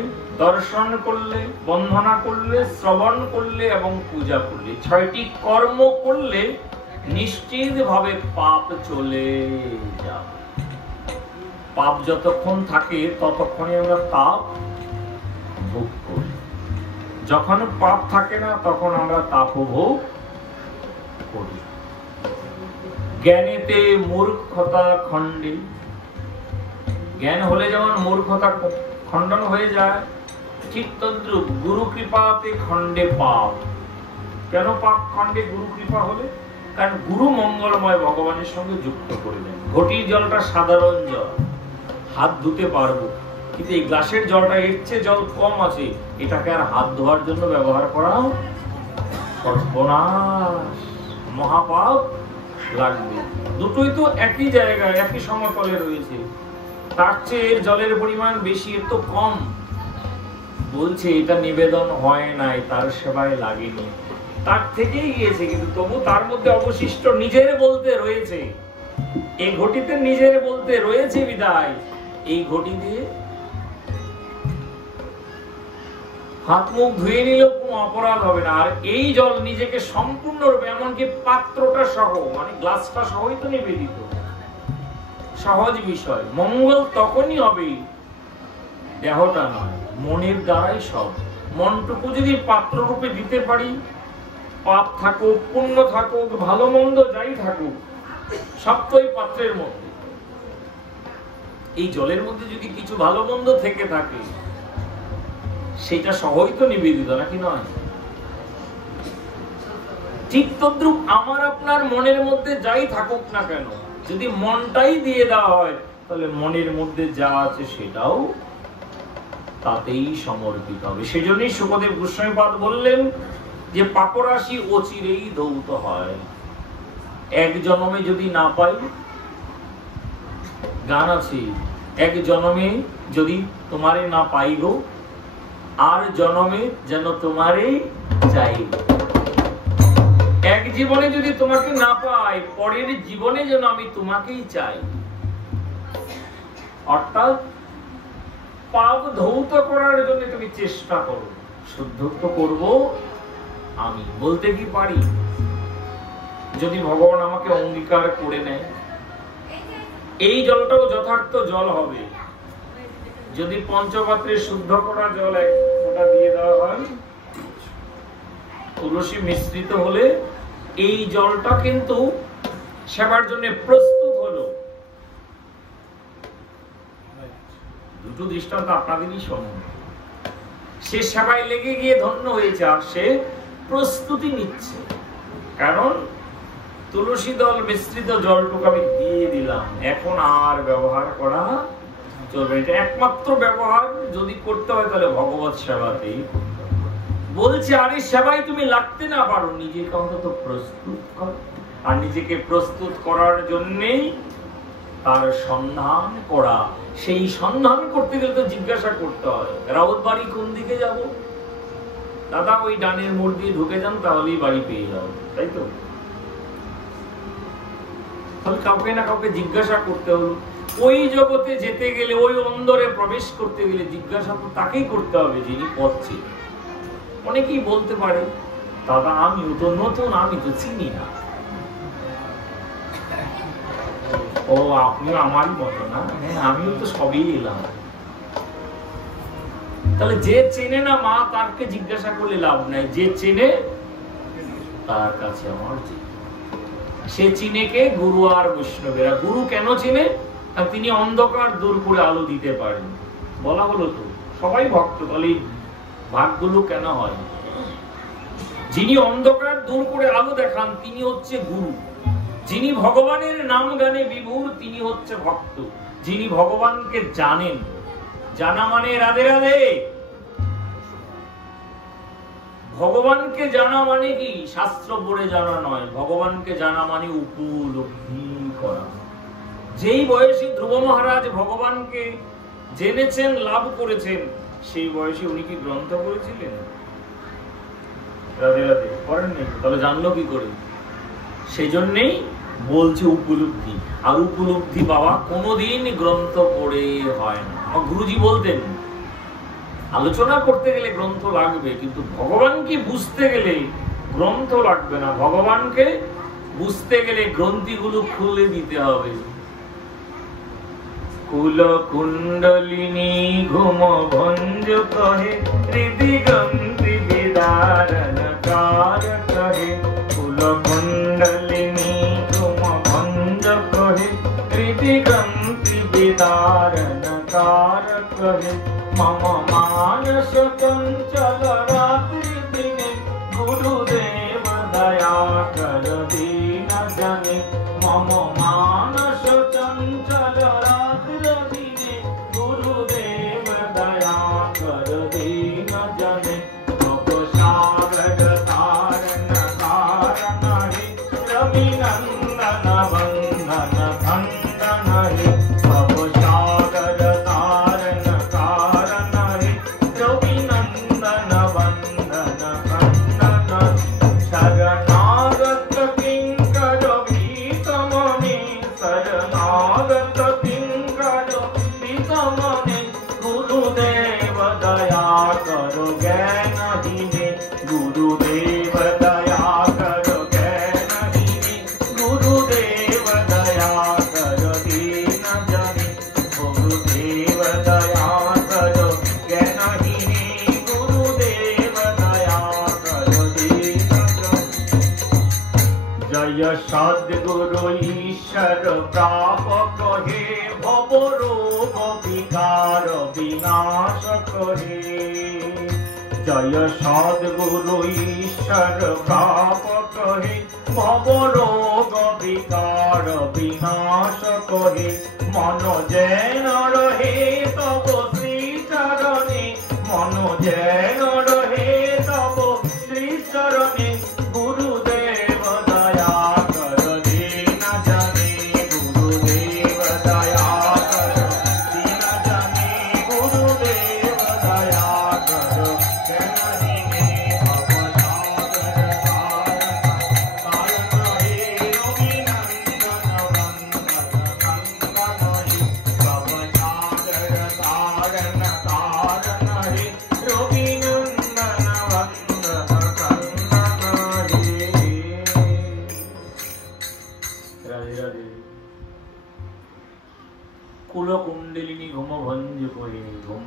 দর্শন করলে, বন্দনা করলে, শ্রবণ করলে এবং পূজা করলে, ৬টি কর্ম করলে নিশ্চিত ভাবে পাপ চলে যাবে। পাপ যতক্ষণ থাকে ততক্ষণই আমরা পাপ ভোগ করি, যখন পাপ থাকে না তখন আমরা তাপ ভোগ করি। জ্ঞানেতে মূর্খতা খণ্ডে, জ্ঞান হলে যেমন মূর্খতা খণ্ডন হয়ে যায়, ঠিক তদ্রূপ গুরু কৃপাতে খণ্ডে পাপ। কেন পাপ খণ্ডে? গুরু কৃপা হলে। কারণ গুরু মঙ্গলময় ভগবানের সঙ্গে যুক্ত করে দেন। ঘটির জলটা সাধারণ জল, হাত ধুতে পারবো, কিন্তু এই গ্লাসের জলটা এর চেয়ে জল কম আছে, এটাকে আর হাত ধোয়ার জন্য ব্যবহার করা সর্বনাশ, মহাপাপ লাগবে। দুটোই তো একই জায়গায়, একই সমতলে রয়েছে, তার চেয়ে এর জলের পরিমাণ বেশি, এর তো কম। বলছে এটা নিবেদন হয় নাই, তার সেবায় লাগেনি, তার থেকেই গিয়েছে, কিন্তু তবু তার মধ্যে অবশিষ্ট নিজের বলতে রয়েছে। এই ঘটিতে নিজের বলতে রয়েছে বিদায় এই ঘটি দিয়ে হাত মুখ ধুয়ে নিলেও কোনো অপরাধ হবে না। আর এই জল নিজেকে সম্পূর্ণরূপে, এমনকি পাত্রটা সহ, মানে গ্লাসটা সহই তো নিবেদিত, সহজ বিষয়। মঙ্গল তখনই হবে, দেহটা নয়, মনের দ্বারাই সব। মনটুকু যদি পাত্র রূপে দিতে পারি, পাপ থাকুক, পুণ্য থাকুক, ভালো মন্দ যাই থাকুক, সব তো এই পাত্রের মধ্যে। এই জলের মধ্যে যদি কিছু ভালো মন্দ থেকে থাকে, সেটা সহই তো নিবেদিত, নাকি নয়? ঠিক তদ্রূপ আমার আপনার মনের মধ্যে যাই থাকুক না কেন, যদি মনটাই দিয়ে দেওয়া হয়, তাহলে মনের মধ্যে যা আছে সেটাও তাতেই সমর্পিত হবে। সেজন্যই সুখদেব গোস্বামীপাদ বললেন যে পাপরাশি অচিরেই ধৌত হয়। এক জন্মে যদি না পাই, গান আছে, এক জন্মে যদি তোমারে না পাইব, আর জন্মে যেন তোমারে চাইব। এক জীবনে যদি তোমাকে না পাই, পরের জীবনে যেন আমি তোমাকেই চাই। অর্থাৎ পাপ ধৌত করার জন্য তুমি চেষ্টা করো, শুদ্ধ তো করবো আমি, বলতে কি পারি? যদি ভগবান আমাকে অঙ্গীকার করে নেয়, এই জলটাও যথার্থ জল হবে। যদি পঞ্চপাত্রে শুদ্ধ করা জল ওটা দিয়ে দেওয়া হয়, তুলসী মিশ্রিত হলে এই জলটা কিন্তু সেবার জন্য প্রস্তুত হলো। দুটো দৃষ্টান্ত আপনাদেরই শোনেন। সে সেবায় লেগে গিয়ে ধন্য হয়েছে, আর সে প্রস্তুতি নিচ্ছে, কারণ তুলসী দল মিশ্রিত জলটুকু আমি দিয়ে দিলাম, এখন আর ব্যবহার করা চলবে। এটা একমাত্র ব্যবহার যদি করতে হয় তাহলে ভগবত সেবাতেই। বলছে আরে সেবায় তুমি লাগতে না পারো, নিজেকে অন্তত প্রস্তুত করো। আর নিজেকে প্রস্তুত করার জন্যেই তার সন্ধান করা। সেই সন্ধান করতে গেলে তো জিজ্ঞাসা করতে হয়, রাউত বাড়ি কোন দিকে যাব? দাদা ওই ডানের মোড় দিয়ে ঢুকে যান, তাহলেই বাড়ি পেয়ে যাও, তাই তো? তাহলে কাউকে না কাউকে জিজ্ঞাসা করতে হলো। ওই জগতে যেতে গেলে, ওই অন্দরে প্রবেশ করতে গেলে জিজ্ঞাসা তো তাকেই করতে হবে যিনি পথ চিনেন। অনেকেই বলতে পারে দাদা আমিও তো নতুন, আমি তো চিনি না। ও আপনিও আমারই মতো না? হ্যাঁ আমিও তো সবই এলাম। তাহলে যে চেনে না মা, তারকে জিজ্ঞাসা করলে লাভ নাই। যে চেনে তার কাছে আমার সে চিনে কে? গুরু আর বৈষ্ণবেরা। গুরু কেন চেনে? তিনি অন্ধকার দূর করে আলো দিতে পারেন। বলা হলো তো সবাই ভক্ত, তাহলে ভাগগুলো কেন হয়? যিনি অন্ধকার দূর করে আলো দেখান তিনি হচ্ছে গুরু। যিনি ভগবানের নাম গানে বিভোর তিনি হচ্ছে ভক্ত। যিনি ভগবানকে জানেন, জানা মানে রাধে রাধে। ভগবানকে জানা মানে কি? শাস্ত্র পড়ে জানা নয়, ভগবানকে জানা মানে উপলব্ধি করা। যেই বয়সে ধ্রুব মহারাজ ভগবানকে জেনেছেন, লাভ করেছেন, সেই বয়সে উনি কি গ্রন্থ করেছিলেন? রাধে রাধে করেননি। তাহলে জানলো কি করে? সেই জন্যেই বলছে উপলব্ধি। আর উপলব্ধি বাবা কোনোদিন গ্রন্থ পড়ে হয় না। গুরুজি বলতেন আলোচনা করতে গেলে গ্রন্থ লাগবে, কিন্তু ভগবানকে বুঝতে গেলে গ্রন্থ লাগবে না। ভগবানকে বুঝতে গেলে গ্রন্থিগুলো খুলে দিতে হবে। কুল কুণ্ডলিনী ঘুম ভঞ্জ কহে, হৃদি গ্রন্থি বিদারণ কার কহে। কুল কুণ্ডলিনী ঘুম ভঞ্জ কহে, হৃদি গ্রন্থি বিদারণ কার কহে। মম মানস চঞ্চল রাত্রি দিনে, গুরুদেব দয়া কর দীন জনে। মম মানস চঞ্চল রাত্রি দিনে, গুরুদেব দয়া কর দীন জনে। ভব সাগর তারণ কারণ হে, রবি নন্দন বন্দন খণ্ডন হে। ভব সাগর তারণ কারণ হে, রবি নন্দন বন্দন খণ্ডন। শরণাগত কিঙ্কর ভীত মনে, শরণাগত কিঙ্কর ভীত মনে। গুরুদেব দয়া করো জ্ঞানহীনে, গুরুদেব দয়া করো জ্ঞানহীনে। গুরুদেব দয়া করো দীন জনে, গুরুদেব দয়া করো জ্ঞানহীনে। গুরুদেব দয়া করো দীন জনে। জয় সদ্গুরু ঈশ্বর প্রাপক হে, ভব রোগ বিকার বিনাশ করে। জয় সদ্গুরু ঈশ্বর প্রাপক হে, ভব রোগ বিকার বিনাশ করে। মন যেন রহে তব শ্রী চরণে, মন যেন রহে তব শ্রী চরণে। গুরুদেব দয়া কর দীন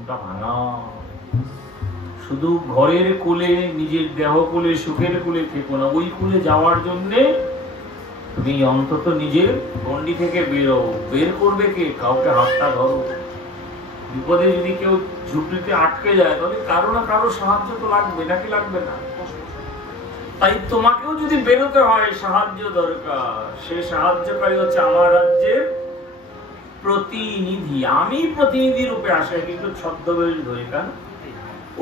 মনটা ভাঙা। শুধু ঘরের কোলে, নিজের দেহ কোলে, সুখের কোলে থেকো না, ওই কোলে যাওয়ার জন্যে তুমি অন্তত নিজের গন্ডি থেকে বেরো। বের করবে কে? কাউকে হাতটা ধরো। বিপদে যদি কেউ ঝুঁকিতে আটকে যায় তাহলে কারো না কারো সাহায্য তো লাগবে, নাকি লাগবে না? তাই তোমাকেও যদি বেরোতে হয়, সাহায্য দরকার। সে সাহায্যকারী হচ্ছে আমার রাজ্যের প্রতিনিধি। আমি প্রতিনিধি রূপে আসে, কিন্তু ছদ্মবেশ ধরে। কেন?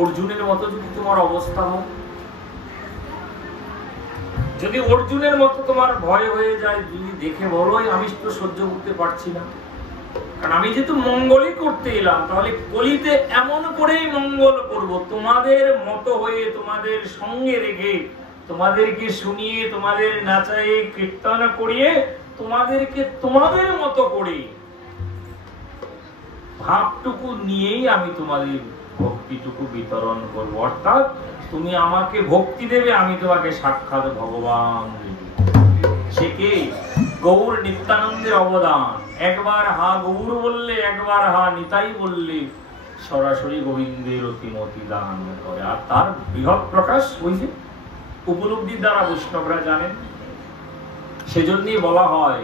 অর্জুনের মতো যদি তোমার অবস্থা হয়, যদি অর্জুনের মতো তোমার ভয় হয়ে যায়, যদি দেখে বলো আমি তো সহ্য করতে পারছি না, কারণ আমি যেহেতু মঙ্গলই করতে এলাম, তাহলে কলিতে এমন করেই মঙ্গল করব, তোমাদের মতো হয়ে, তোমাদের সঙ্গে রেখে, তোমাদেরকে শুনিয়ে, তোমাদের নাচায়ে, কীর্তন করিয়ে, তোমাদেরকে তোমাদের মতো করে ভাবটুকু নিয়েই আমি তোমাদের ভক্তিটুকু বিতরণ করব। অর্থাৎ তুমি আমাকে ভক্তি দেবে, আমি তোমাকে সাক্ষাৎ ভগবান দেবে। সে কে? গৌর নিত্যানন্দের অবদান। একবার হা গৌর বললে, একবার হা নিতাই বললে সরাসরি গোবিন্দের অতিমতি দান করে। আর তার বৃহৎ প্রকাশ হয়েছে উপলব্ধির দ্বারা বৈষ্ণবরা জানেন। সেজন্যই বলা হয়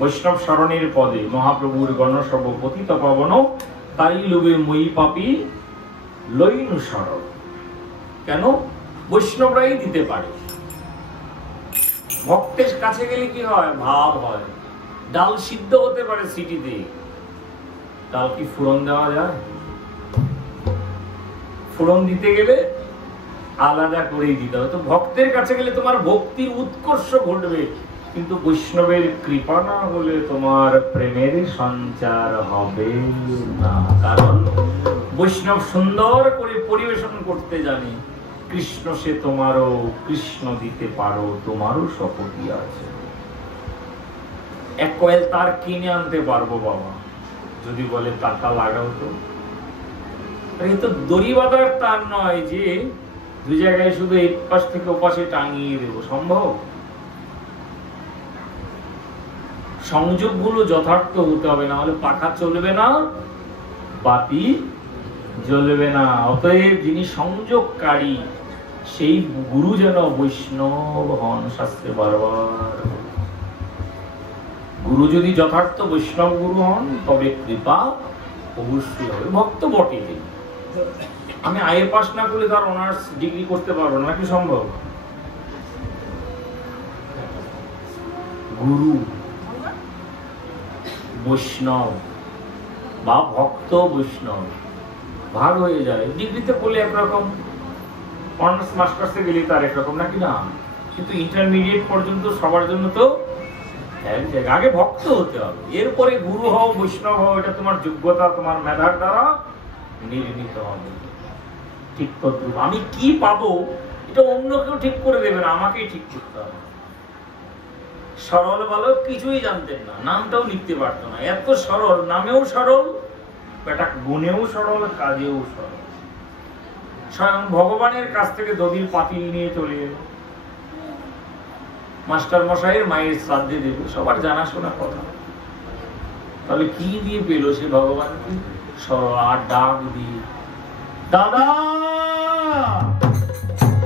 বৈষ্ণব শরণের পদে মহাপ্রভুর গণসব পতিত পাবন, তাই লোভে মই পাপী লইনু শরণ। কেন? বৈষ্ণবরাই দিতে পারে। ভক্তের কাছে গেলে কি হয়? ভাব হয়। ডাল সিদ্ধ হতে পারে সিটিতে, ডাল কি ফোড়ন দেওয়া যায়? ফোড়ন দিতে গেলে আলাদা করেই দিতে হবে। তো ভক্তের কাছে গেলে তোমার ভক্তির উৎকর্ষ ঘটবে, কিন্তু বৈষ্ণবের কৃপা না হলে তোমার প্রেমের সঞ্চার হবে না। কারণ বৈষ্ণব সুন্দর করে পরিবেশন করতে জানে। কৃষ্ণ সে তোমারও, কৃষ্ণ দিতে পারো, তোমারও শপথি আছে। এক কয়েল তার কিনে আনতে পারবো বাবা, যদি বলে টাকা লাগাও তো। এই তো দড়ি বাঁধার তার নয় যে দুই জায়গায় শুধু এক পাশ থেকে ওপাশে টাঙিয়ে দেবো, সম্ভব? সংযোগগুলো যথার্থ হতে হবে, না হলে পাখা চলবে না, বাতি জ্বলবে না। অতএব যিনি সংযোগকারী সেই গুরু যেন বৈষ্ণব হন। শাস্ত্রে বারবার গুরু যদি যথার্থ বৈষ্ণব গুরু হন, তবে কৃপা অবশ্যই হবে। ভক্ত বটে, আমি আইএ পাস না করলে তার অনার্স ডিগ্রি করতে পারবো না, নাকি সম্ভব? গুরু বৈষ্ণব বা ভক্ত বৈষ্ণব ভাগ হয়ে যায়। ডিগ্রিতে পড়লে একরকম, অনার্স মাস্টার্সে গেলে তার একরকম, নাকি না? কিন্তু ইন্টারমিডিয়েট পর্যন্ত সবার জন্য তো এক জায়গায়। আগে ভক্ত হতে হবে, এরপরে গুরু হও, বৈষ্ণব হও। এটা তোমার যোগ্যতা, তোমার মেধার দ্বারা নির্মিত হবে। ঠিক তদ্রূপ আমি কি পাবো এটা অন্য কেউ ঠিক করে দেবে না, আমাকেই ঠিক করতে হবে। সরল বালক কিছুই জানতেন না, নামটাও লিখতে পারতো না, এত সরল, নামেও সরল, বেটা গুণেও সরল, কাজেও সরল। স্বয়ং ভগবানের কাছ থেকে দধির পাতিল নিয়ে চলে এলো, মাস্টার মশাইয়ের মায়ের শ্রাদ্ধে দেবে, সবার জানাশোনা কথা। তাহলে কি দিয়ে পেল সে ভগবানকে? আর ডাক দিয়ে দাদা,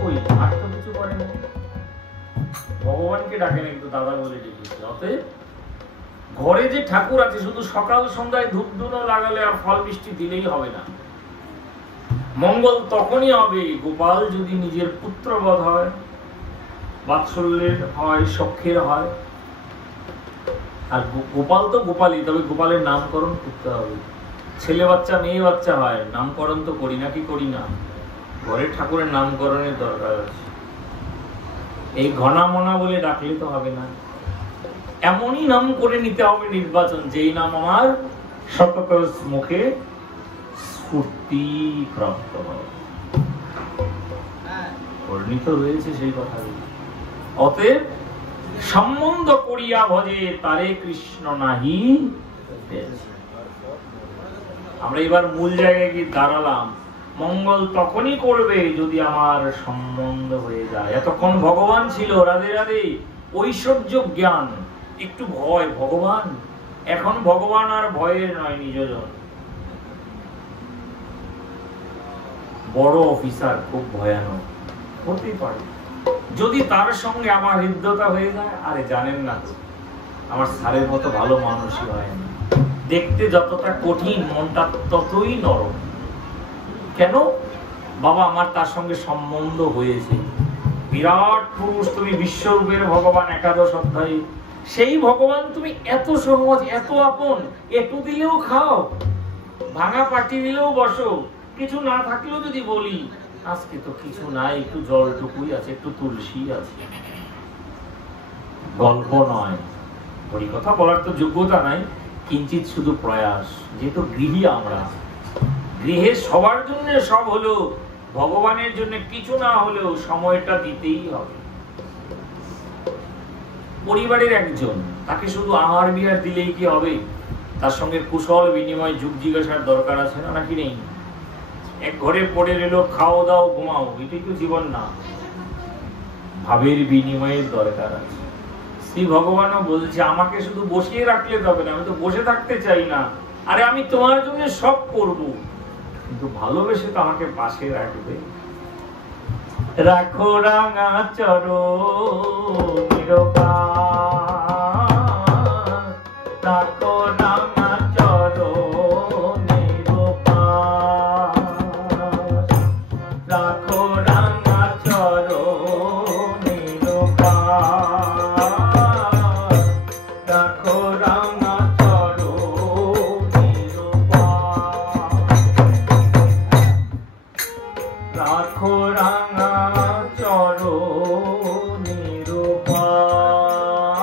ওই আর তো কিছু করেনি, ভগবানকে ডাকেন একটু দাদা বলে ডেকেছে। অতএব ঘরে যে ঠাকুর আছে, শুধু সকাল সন্ধ্যায় ধূপ ধুনো লাগালে আর ফল বৃষ্টি দিলেই হবে না। মঙ্গল তখনই হবে গোপাল যদি নিজের পুত্রবধ হয়, বাৎসল্যের হয়, সখ্যের হয়। আর গোপাল তো গোপালই, তবে গোপালের নামকরণ করতে হবে। ছেলে বাচ্চা মেয়ে বাচ্চা হয়, নামকরণ তো করি না, কি করি না? ঘরে ঠাকুরের নামকরণের দরকার আছে। এই ঘনা মনা বলে ডাকলে তো হবে না, এমনই নাম করে নিতে হবে নির্বাচন, যেই নাম আমার সতত মুখে স্ফূর্তি প্রাপ্ত হয়। বর্ণিত রয়েছে সেই কথাগুলো। অতএব সম্বন্ধ করিয়া ভজে তারে কৃষ্ণ নাহি। আমরা এবার মূল জায়গায় গিয়ে দাঁড়ালাম। মঙ্গল তখনই করবে যদি আমার সম্বন্ধ হয়ে যায়। এতক্ষণ ভগবান ছিল, রাধে রাধে, ঐশ্বর্য জ্ঞান, একটু ভয় ভগবান। এখন ভগবান আর ভয়ের নয়, নিজজন। বড় অফিসার, খুব ভয়ানক হতেই পারে। যদি তার সঙ্গে আমার হৃদ্যতা হয়ে যায়, আরে জানেন না তো আমার স্যারের মতো ভালো মানুষই হয় না। দেখতে যতটা কঠিন, মনটা ততই নরম। কেন? বাবা আমার তার সঙ্গে সম্বন্ধ হয়েছে। বিরাট পুরুষ, তুমি বিশ্বরূপের ভগবান, একাদশ অধ্যায়ে সেই ভগবান তুমি এত সহজ, এত আপন, একটু দিলেও খাও, ভাঙা পাটি দিলেও বসো, কিছু না থাকলেও যদি বলি আজকে তো কিছু নাই, একটু জলটুকুই আছে, একটু তুলসী আছে, গল্প নয়, ওই কথা বলার তো যোগ্যতা নাই, কিঞ্চিত শুধু প্রয়াস। যেহেতু গৃহী আমরা, গৃহে সবার জন্য সব হলো, ভগবানের জন্য কিছু না হলেও সময়টা দিতেই হবে। পরিবারের একজন, তাকে শুধু আহার বিহার দিলেই কি হবে? তার সঙ্গে কুশল বিনিময়, যুগ জিজ্ঞাসার দরকার আছে না, নাকি নেই? এক ঘরে পড়ে রইল, খাও দাও ঘুমাও, এটাই তো জীবন না। ভাবের বিনিময়ের দরকার আছে। শ্রী ভগবানও বলছে আমাকে শুধু বসিয়ে রাখলে তবে না, আমি তো বসে থাকতে চাই না। আরে আমি তোমার জন্য সব করব, কিন্তু ভালোবেসে তো আমাকে পাশে রাখবে। রাখো রাঙা চরণের পাশ, রাখো রাঙা চরণের পাশ, রাখো রাঙা চরণের পাশ, রাখো রাঙা চরণের পাশ, রাখো রাঙা চরণের পাশ,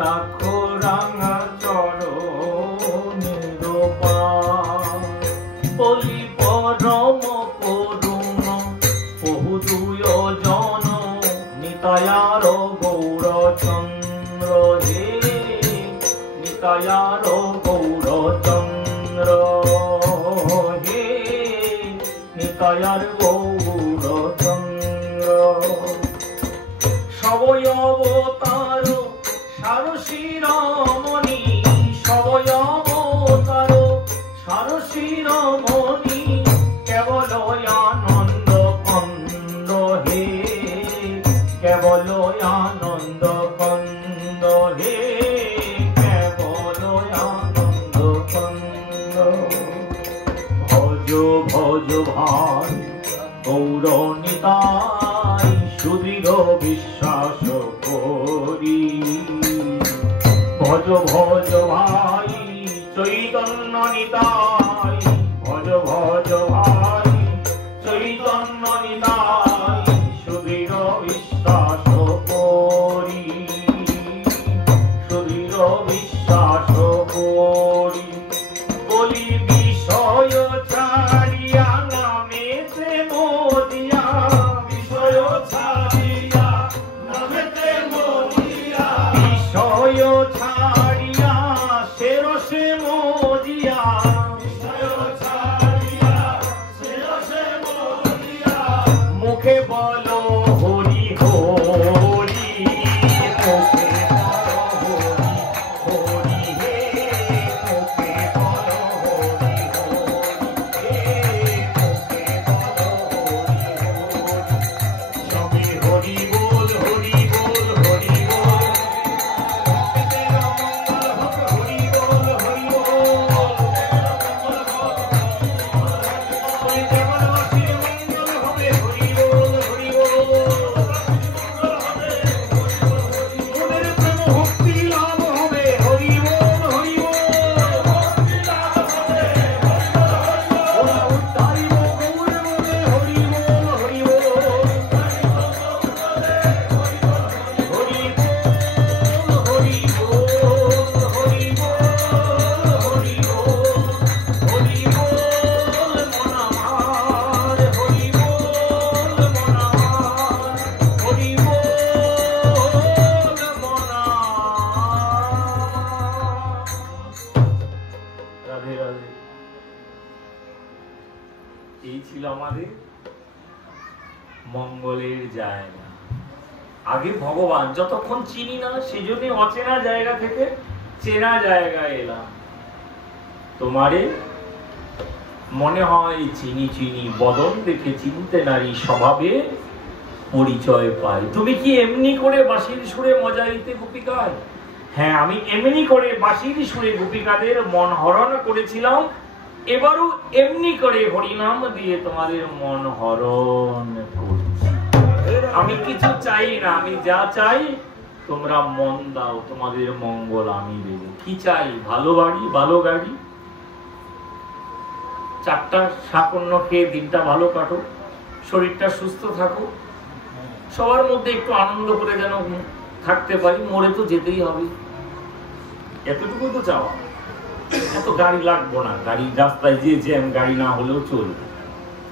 রাখো রাঙা চরণের পাশ। বলি পরম করুণ বহু দুয়োজন, নিতায়ার গৌরচন্দ্র হে, নিতায়ার গৌরচন্দ্র হে, নিতায়ার গৌরচন্দ্র। সবই অবতার সার শিরোমণি, সবই অবতার সার শিরোমণি, কেবল আনন্দ কন্দ হে, কেবল আনন্দ কন্দ হে, কেবল আনন্দ কন্দ। ভজ ভজ ভাই গৌর নিতাই, সুদৃঢ় বিশ্বাস করি। ভজ ভজ ভাই চৈতন্য নিতাই, ভজ ভজ ভাই চৈতন্য নিতাই, সুদৃঢ় বিশ্বাস করি, সুদৃঢ় বিশ্বাস করি। বলি বিষয় ছাড়িয়া নামেতে মোদিয়া, বিষয় ছাড়িয়া নামেতে মোদিয়া, বিষয় ছাড়িয়া সেরসে মোদিয়া, বিষয় ছাড়িয়া সেরসে মোদিয়া। মুখে বলো হরি হরি, মুখে বলো হরি হরি হে, মুখে বলো হরি হরি হে, মুখে বলো হরি হরি। সবে হরি বল, হরি বল, হরি বল, তেরা মঙ্গল হোক, হরি বল, হরি বল, ওই দেবদাসীর মঙ্গল হবে, হরি বল, হরি বল, ওদের প্রেম ভক্তি লাভ হবে, হরি বল, হরি বল, ওরা উদ্ধারিব গৌরে বলে, হরি বল, হরি বল, হরি বল, হরি বল, হরি বল, হরি বল, হরি বল মন আমার, হরি বল মন আমার, হরি বল মন আমার। রাধে রাধে। এই ছিল আমাদের মঙ্গলের জায়গা। আগে ভগবান যতক্ষণ চিনি না, সেই জন্য অচেনা জায়গা থেকে চেনা জায়গায় এলাম। তোমারে মনে হয় চিনি চিনি বদন দেখে চিনতে নারী স্বভাবে পরিচয় পাই। তুমি কি এমনি করে বাঁশির সুরে মজা দিতে গোপিকায়? হ্যাঁ, আমি এমনি করে বাঁশির সুরে গোপিকাদের মন হরণ করেছিলাম, এবারও এমনি করে হরিনাম দিয়ে তোমাদের মন হরণ করছি। আমি কিছু চাই না, আমি যা চাই তোমরা মন দাও, তোমাদের মঙ্গল আমি দেব। কি চাই? ভালো বাড়ি, ভালো গাড়ি, 4টা শাকন্য খেয়ে দিনটা ভালো কাটো, শরীরটা সুস্থ থাকো, সবার মধ্যে একটু আনন্দ করে যেন থাকতে পারি, মরে তো যেতেই হবে, এতটুকু তো চাওয়া। এত গাড়ি লাগবো না, গাড়ি রাস্তায় যে জ্যাম, গাড়ি না হলেও চলবে,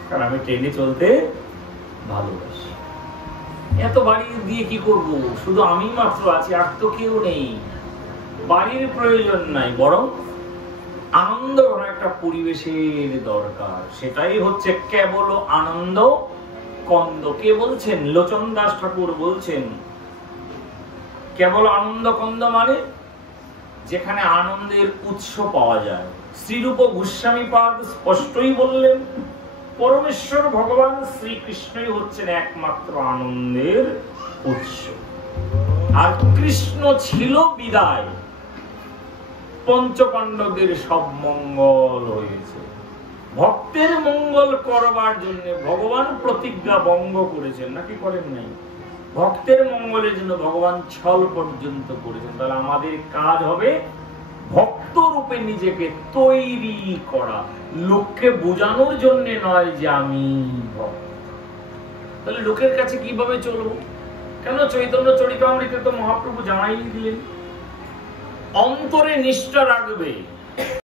কারণ আমি ট্রেনে চলতে ভালোবাসি। এত বাড়ি দিয়ে কি করব? শুধু আমি মাত্র আছি, আর তো কেউ নেই। বাড়ির প্রয়োজন নাই, বরং আনন্দ একটা পরিবেশের দরকার। সেটাই হচ্ছে কেবল আনন্দ কন্দ। কে বলছেন? লোচন দাস ঠাকুর বলছেন কেবল আনন্দ কন্দ মানে যেখানে আনন্দের উৎস পাওয়া যায়। শ্রীরূপ গোস্বামী পাদ স্পষ্টই বললেন, পরমেশ্বর ভগবান শ্রীকৃষ্ণই হচ্ছেন একমাত্র আনন্দের উৎস। আর কৃষ্ণ ছিল বিদায়, পঞ্চপাণ্ডবদের সব মঙ্গল হয়েছে। ভক্তের মঙ্গল করবার জন্য ভগবান প্রতিজ্ঞা ভঙ্গ করেছেন, নাকি করেন নাই? ভক্তের মঙ্গলের জন্য ভগবান ছল পর্যন্ত করেছেন। তাহলে আমাদের কাজ হবে ভক্ত রূপে নিজেকে তৈরি করা, লোককে বোঝানোর জন্য নয় যে আমি ভক্ত। তাহলে লোকের কাছে কিভাবে চলবো? কেন চৈতন্য চরিতামৃতে তো মহাপ্রভু জানাই দিলেন, অন্তরে নিষ্ঠা রাখবে।